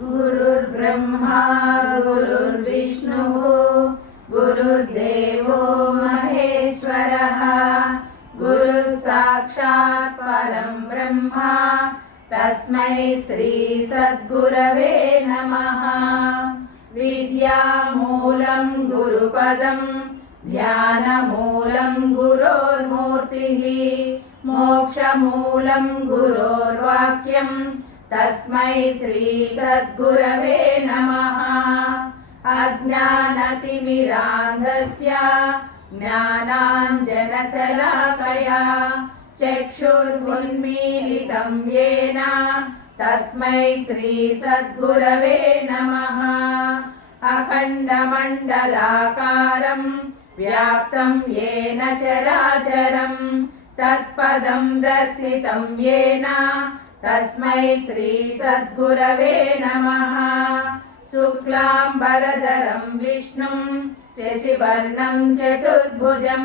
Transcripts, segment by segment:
गुरुर्ब्रह्मा गुरुर्विष्णुः गुरुर्देवो महेश्वरः गुरुः साक्षात् परं ब्रह्मा तस्मै श्री सद्गुरवे नमः। विद्यामूलं गुरुपदं ध्यानमूलं गुरोर्मूर्तिः मोक्षमूलं गुरोर्वाक्यं तस्मै श्री सद्गुरवे नमः। अज्ञानतिमिरान्धस्य ज्ञानाञ्जनशलाकया चक्षुर्उन्मीलितं येन तस्मै श्री सद्गुरवे नमः। अखण्डमण्डलाकारं व्याप्तं येन चराचरं तत्पदं दर्शितं येन तस्मै श्री सद्गुरवे नमः। शुक्लाम्बरधरं विष्णुं शशिवर्णं चतुर्भुजं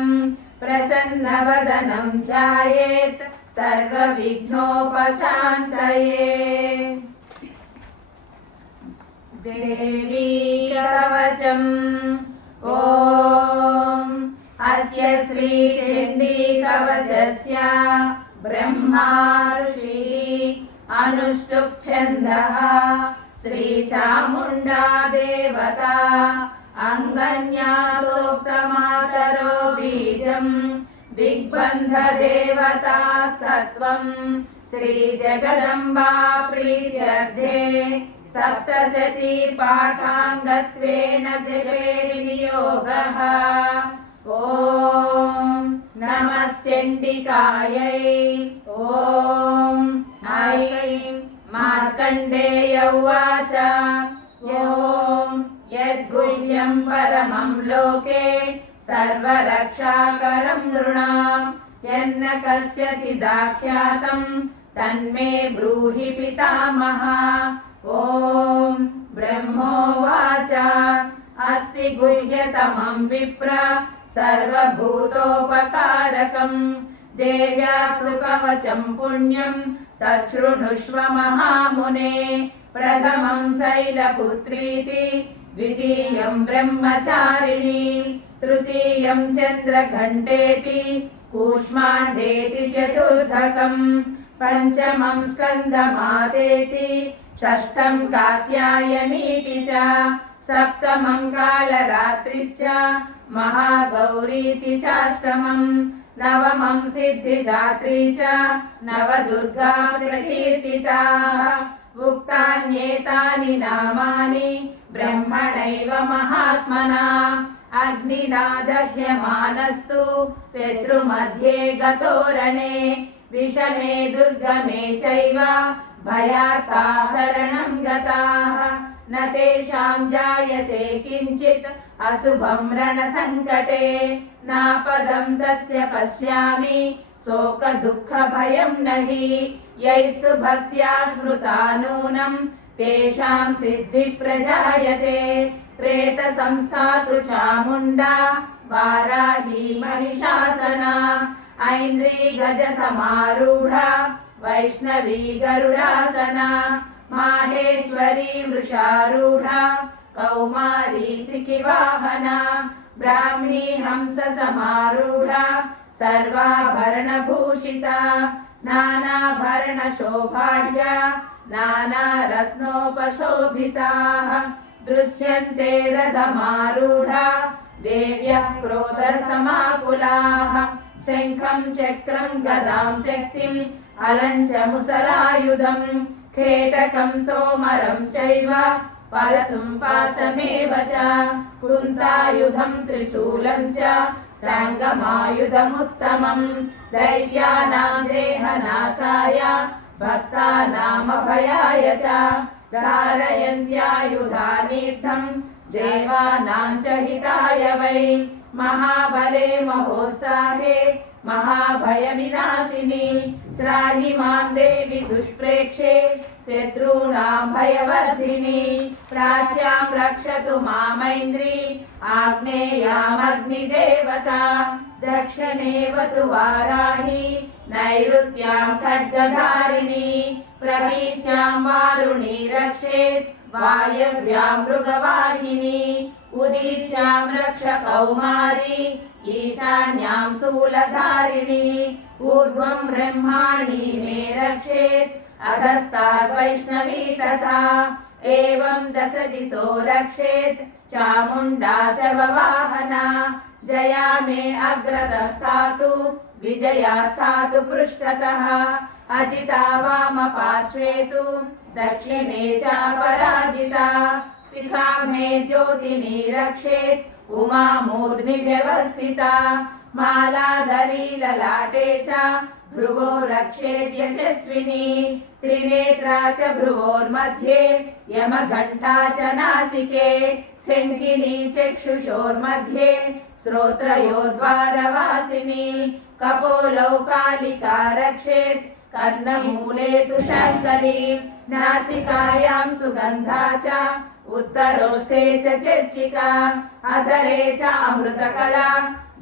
प्रसन्नवदनं ध्यायेत् सर्वविघ्नोपशान्तये। देवी कवचम् ॐ अस्य श्रीचण्डीकवचस्य ब्रह्मा ऋषिः अनुष्टुप् छन्दः श्रीचामुण्डा देवता अङ्गन्यासोक्तमातरो बीजं दिग्बन्धदेवता सत्वं श्रीजगदम्बा प्रीत्यर्थे सप्तशती पाठाङ्गत्वेन जपे विनियोगः। ॐ नमश्चण्डिकायै। ॐ ऐं मार्कण्डेय उवाच ॐ यद्गुह्यं परमं लोके सर्वरक्षाकरं नृणां यन्न कस्यचिदाख्यातं तन्मे ब्रूहि पितामह। ॐ ब्रह्मोवाच अस्ति गुह्यतमं विप्र सर्वभूतोपकारकं देव्यास्तु कवचं पुण्यं तच्छृणुष्व महामुने। प्रथमं शैलपुत्रीति द्वितीयं ब्रह्मचारिणी तृतीयं चन्द्रघण्टेति कूष्माण्डेति चतुर्थकं पञ्चमं स्कन्दमातेति षष्ठं कात्यायनीति च सप्तमं कालरात्रिश्च महागौरीति चाष्टमं नवमं सिद्धिदात्री च नवदुर्गा प्रकीर्तिताः। उक्तान्येतानि नामानि ब्रह्मणैव महात्मना अग्निना दह्यमानस्तु शत्रुमध्ये गतो रणे विषमे दुर्गमे चैव भयार्ताः शरणं गताः न तेषां जायते किञ्चित् अशुभं रणसङ्कटे नापदं तस्य पश्यामि शोकदुःखभयं नहि यैस्तु भक्त्या स्मृता नूनं तेषां सिद्धिप्रजायते। प्रेतसंस्था तु चामुण्डा वाराही महिषासना ऐन्द्री गजसमारूढा वैष्णवी गरुडासना माहेश्वरी वृषारूढा कौमारी सिखिवाहना ब्राह्मी हंससमारूढा सर्वाभरणभूषिता नानाभरणशोभाढ्या नानारत्नोपशोभिताः दृश्यन्ते रथमारूढा देव्यः क्रोधसमाकुलाः शङ्खं चक्रं गदां शक्तिम् अलं च मुसलायुधं खेटकं तोमरं चैव परशुं पाशमेव च कुन्तायुधं त्रिशूलं च साङ्गमायुधमुत्तमं दैत्यानां देहनाशाय भक्तानामभयाय च धारयन्त्यायुधानीर्थं देवानां च हिताय वै महाबले महोत्साहे महाभयविनाशिनी त्राहि मां देवि दुष्प्रेक्षे शत्रूणां भयवर्धिनी प्राच्यां रक्षतु मामैन्द्री आग्नेयामग्निदेवता दक्षिणेव तु वाराही नैऋत्यां खड्गधारिणी प्रतीच्यां वारुणी रक्षेत् वायव्यां मृगवाहिनी उदीच्यां रक्ष कौमारी ईशान्यां शूलधारिणी ऊर्ध्वं ब्रह्माणी मे रक्षेत् अधस्ताद् वैष्णवी तथा एवं दश दिशो रक्षेत् चामुण्डा शववाहना जया मे अग्रतस्तातु विजया स्थातु पृष्ठतः अजिता वामपार्श्वे तु दक्षिणे च पराजिता शिखा मे ज्योतिनी रक्षेत् उमा मूर्ध्नि व्यवस्थिता मालाधरी ललाटे च भ्रुवो रक्षेत् यशस्विनी त्रिनेत्रा च भ्रुवोर्मध्ये यमघण्टा च नासिके शङ्किनी चक्षुषोर्मध्ये श्रोत्रयोर्द्वारवासिनी कपोलौ कालिका रक्षेत् कर्णमूले तु शङ्करी नासिकायां सुगन्धा च उत्तरोष्ठे च चर्चिका अधरे च अमृतकला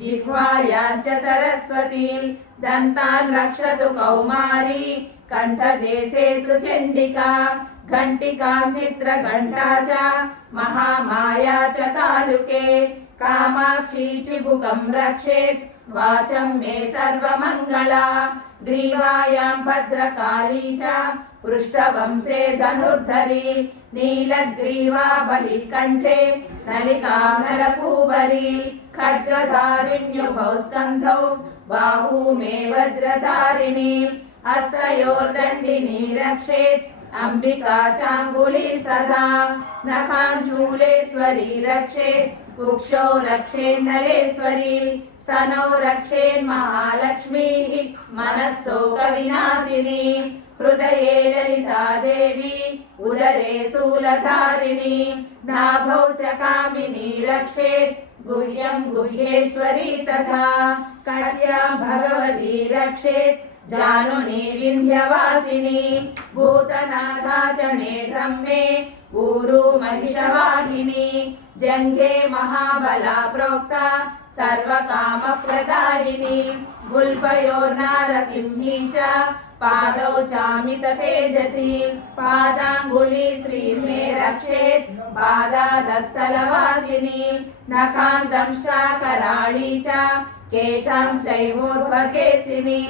जिह्वायां च सरस्वती दन्तान् रक्षतु कौमारी कण्ठदेशे तु चण्डिका घण्टिकां चित्रघण्टा च महामाया च तालुके कामाक्षी चिबुकं रक्षेत् वाचं मे सर्वमङ्गला ग्रीवायां भद्रकाली च पृष्ठवंशे धनुर्धरी नीलग्रीवा बहिर्कण्ठे नलिकां नलकूबरी खड्गधारिण्युभौ स्कन्धौ बाहू मे वज्रधारिणी हस्तयोर्दण्डिनी रक्षेत् अंबिका चाङ्गुलीस्तथा नखाञ्चूलेश्वरी रक्षेत् कुक्षौ रक्षेन्नलेश्वरी स्तनौ रक्षेन्महालक्ष्मीः मनःशोकविनाशिनी हृदये ललिता देवी उदरे शूलधारिणी नाभौ च कामिनी रक्षेत् गुह्यं गुह्येश्वरी तथा कट्यां भगवती रक्षेत् जानुनी विन्ध्यवासिनी भूतनाथा च मे ब्रह्मे ऊरू महिषवाहिनी जङ्घे महाबला प्रोक्ता सर्वकामप्रदायिनी गुल्फयोर्नारसिंही च पादौ चामित तेजसी पादाङ्गुली श्रीर्मे रक्षेत् पादादस्थलवासिनी नखान्तंश्राकराळी च केशांश्चैवोर्ध्वकेशिनी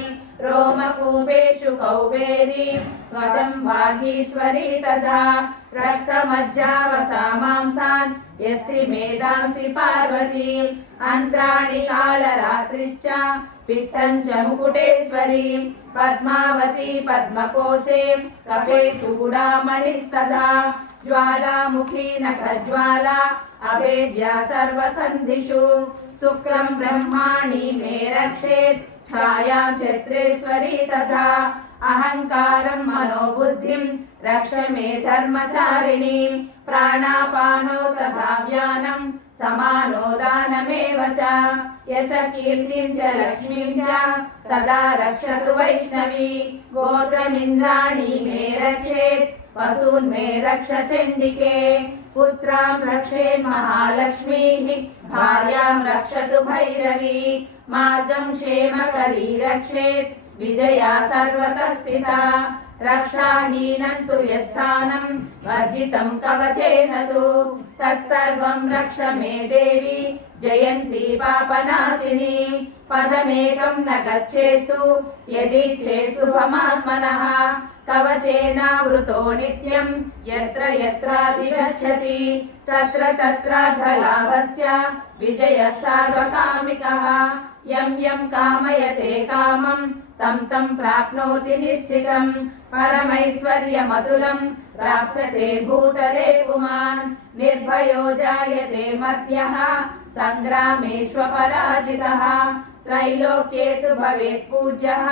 रोमकूपेषु कौबेरी त्वचं वागीश्वरी तथा रक्तमज्जावसामांसान् यस्ति मेधांसि पार्वती अन्त्राणि कालरात्रिश्च पित्तं च मुकुटेश्वरी पद्मावती पद्मकोशे कफे चूडामणिस्तथा ज्वालामुखी नखज्वाला अभेद्या सर्वसन्धिषु शुक्रं ब्रह्माणि मे रक्षेत् छायां चत्रेश्वरी तथा अहङ्कारं मनोबुद्धिं रक्ष मे धर्मचारिणी प्राणापानो तथा व्यानं समानो दानमेव च यशकीर्तिं च लक्ष्मीं च सदा रक्षतु वैष्णवी गोत्रमिन्द्राणि मे रक्षेत् वसून् मे रक्ष चण्डिके पुत्रां रक्षेत् महालक्ष्मीः भार्यां रक्षतु भैरवी मार्गं क्षेमकरी रक्षेत् विजया सर्वतः स्थिता रक्षाहीनं तु यस्थानं वर्जितं कवचेन तु तत्सर्वं रक्ष मे देवी जयन्ती पापनाशिनी पदमेकं न गच्छेत्तु यदीच्छेत् शुभमात्मनः कवचेनावृतो नित्यं यत्र यत्राधिगच्छति तत्र तत्रार्धलाभस्य विजयः सार्वकामिकः यं यं कामयते कामं तं तं प्राप्नोति निश्चितं परमैश्वर्यमतुलं प्राप्स्यते भूतले पुमान् निर्भयो जायते मर्त्यः सङ्ग्रामेष्वपराजितः त्रैलोक्ये तु भवेत् पूज्यः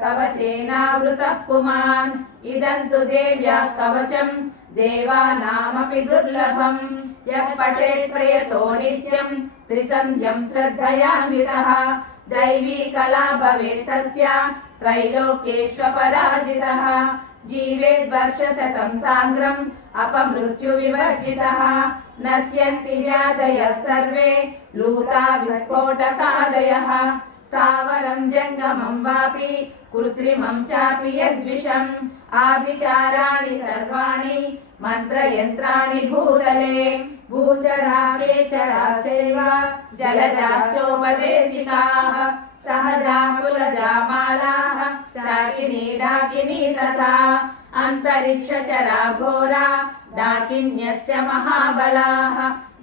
कवचेनावृतः पुमान् इदं तु देव्याः कवचं देवानामपि दुर्लभं यः पठेत् प्रयतो नित्यं त्रिसन्ध्यं श्रद्धयान्वितः दैवी कला भवेत् तस्य त्रैलोक्येष्वपराजितः जीवेत् वर्षशतं साङ्ग्रम् अपमृत्युविवर्जितः नश्यन्ति व्याधयः सर्वे लूता विस्फोटकादयः स्थावरं जङ्गमं वापि कृत्रिमं चापि यद्विषम् आभिचाराणि सर्वाणि मन्त्रयन्त्राणि भूतले भूचरा केचराश्चैव जलजाश्चोपदेशिकाः सहजा कुलजा मालाः शाकिनी डाकिनी तथा अन्तरिक्षचरा घोरा डाकिन्यस्य महाबलाः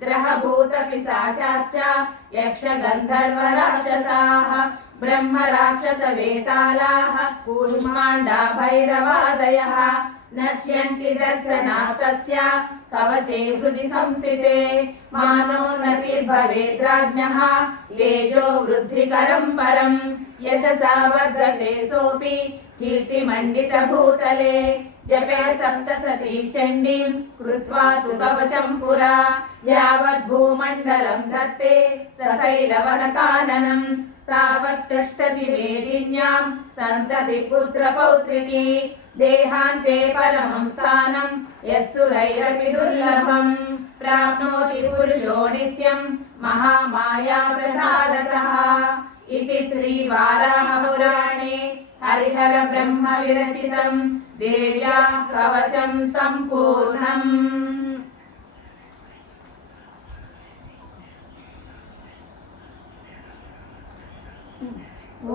ग्रहभूतपिशाचाश्च यक्षगन्धर्वराक्षसाः ब्रह्मराक्षसवेतालाः कूष्माण्डा भैरवादयः नश्यन्ति दर्शनात् तस्य कवचे हृदि संस्थिते मानोन्नतिर्भवेद्राज्ञः तेजो वृद्धिकरं परं यशसा वर्धते सोऽपि कीर्तिमण्डितभूतले जपे सप्तसतीं चण्डीं कृत्वा तु कवचं पुरा यावद्भूमण्डलं धत्ते सशैलवनकाननं तावत् तिष्ठति मेदिन्यां सन्तति पुत्रपौत्रिकी देहान्ते परमं स्थानं यस्सुरैरपि दुर्लभं प्राप्नोति पुरुषो नित्यं महामाया प्रसादतः इति श्रीवाराहपुराणे हरिहर ब्रह्म विरचितं देव्या कवचं सम्पूर्णम्। ॐ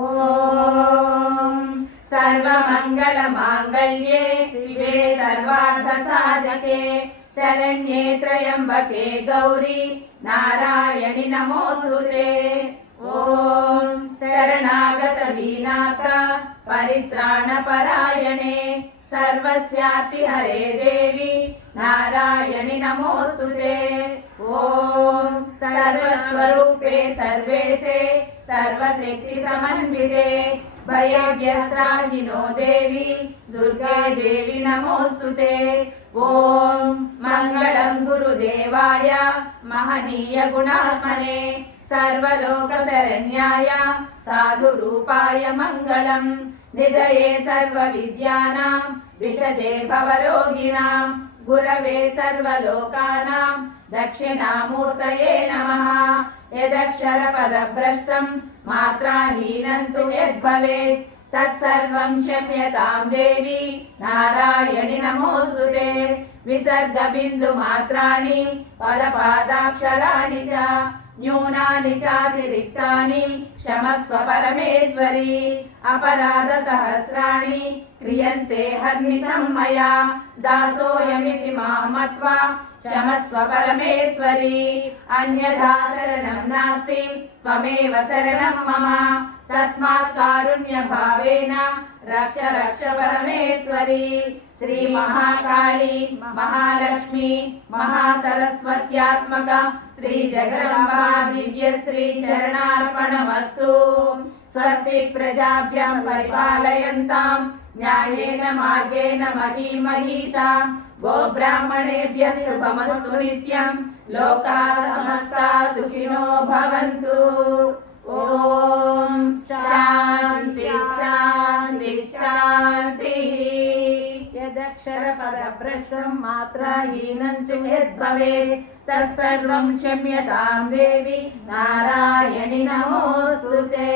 सर्वमङ्गलमाङ्गल्ये शिवे सर्वार्थसाधके शरण्ये त्र्यम्बके गौरी नारायणि नमोऽस्तुते। ॐ शरणागतदीनाथ परित्राणपरायणे सर्वस्यार्तिहरे देवी नारायणि नमोऽस्तुते। ॐ सर्वस्वरूपे सर्वेशे सर्वशक्तिसमन्विते भयव्यस्त्राहिनो देवी दुर्गे देवी नमोऽस्तुते। ॐ मङ्गलं गुरुदेवाय महनीय गुणात्मने सर्वलोकशरण्याय साधुरूपाय मङ्गलं निधये सर्वविद्यानां विशजे भवरोगिणां गुरवे सर्वलोकानां दक्षिणामूर्तये नमः। यदक्षरपदभ्रष्टं मात्राहीनं तु यद्भवेत् तत्सर्वं क्षम्यतां देवी नारायणि नमोऽस्तुते। विसर्गबिन्दुमात्राणि पदपादाक्षराणि च न्यूनानि चातिरिक्तानि क्षमस्व परमेश्वरी। अपराधसहस्राणि क्रियन्ते हर्निशं मया दासोऽयमिति मां मत्वा क्षमस्व परमेश्वरी। अन्यथा शरणं नास्ति त्वमेव शरणं मम तस्मात् कारुण्यभावेन रक्ष रक्ष परमेश्वरी। श्री महाकाली महालक्ष्मी महासरस्वत्यात्मक श्री जगदम्बा दिव्य श्री चरणार्पणमस्तु। स्वस्ति प्रजाभ्यः परिपालयन्तां न्यायेन मार्गेण महीं महिषां गोब्राह्मणेभ्यः शुभमस्तु नित्यं लोकाः समस्ताः सुखिनो भवन्तु। ॐ शान्ति शान्ति शान्तिः। यदक्षरपदभ्रष्टं मात्राहीनं च यद्भवेत् तत्सर्वं क्षम्यतां देवी नारायणि नमोऽस्तुते।